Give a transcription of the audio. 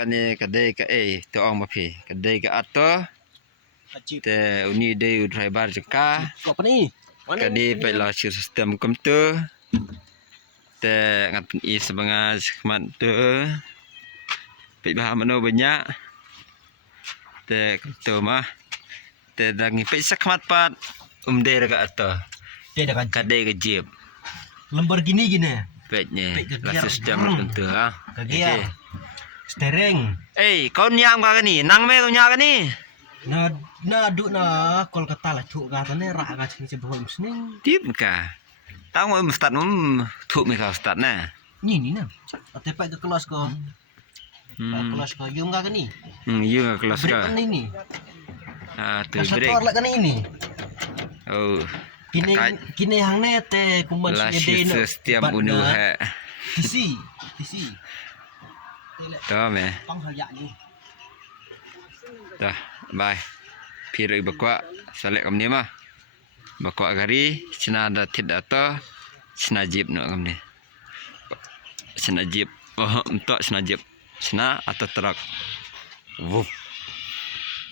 kani kadai ka tu ong mapi kadai ka ato te uni de driver jeka kok apa ni kadi pela sistem komputer te ngat i sebenga semat tu pi bah mano banyak te komputer mah te dangi pi sakmat pat umde ka ato dia dah kan kadai ka jeep lembar gini petnya la sistem komputer ah kagia steering kau nyam ka ni nang me kau nyam ka ni na duk na kol kata lah cuk kata ni rak ka sini sebelum sini tip ka tahu mau start thuk me ka start na ni na tepak ke kelas ko kelas ko yung ka ni you kelas ka ni tu break break lah kan ini oh kini hang nete kuman la sini sistem unu ha tisi to me pang hal yak ni dah bye piro ibakwa salek kam ni mah bakwa gari cina ada tidak to cina jeep no kam ni cina jeep oh untuk cina jeep cina atau truk wuh